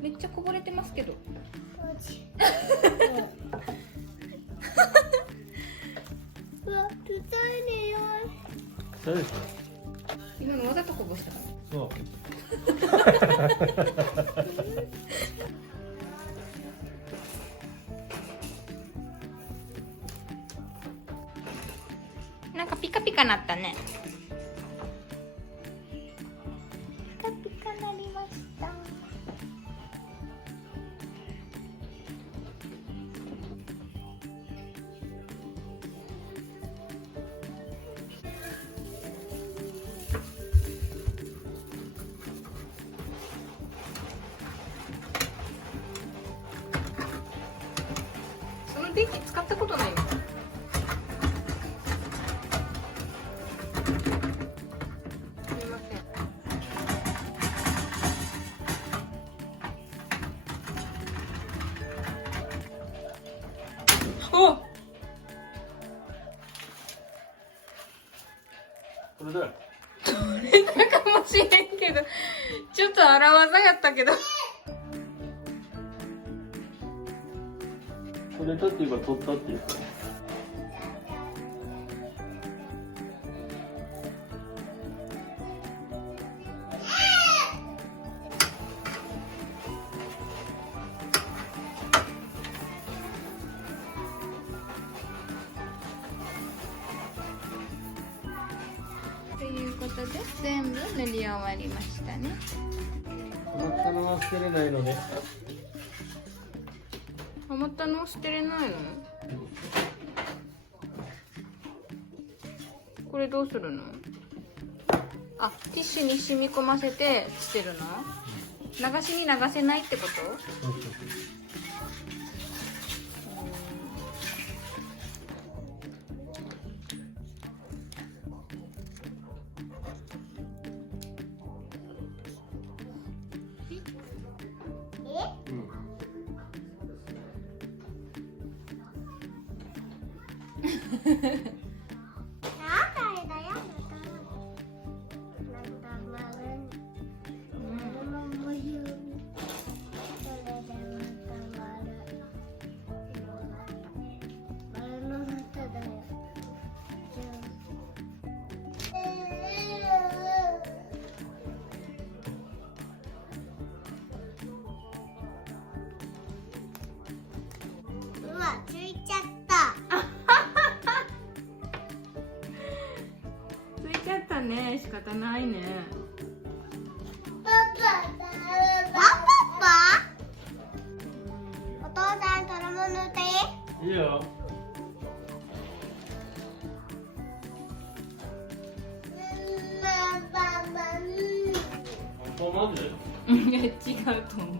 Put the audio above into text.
めっちゃこぼれてますけど。そうです。今のわざとこぼしたから。そう。なんかピカピカなったね。ピカピカなりました。その電気使ったことないよ。お、これだよ。取れたかもしれんけど、ちょっと荒技やったけど。取れたっていうか取ったっていうか。ということで全部塗り終わりましたね。余ったのは捨てれないので。余ったの捨てれないの？これどうするの？あ、ティッシュに染み込ませて捨てるの？流しに流せないってこと？ついちゃった。ついちゃったね。仕方ないね。パお父さん、それも塗っていい？いいよ。マジ？いや、違うと思う。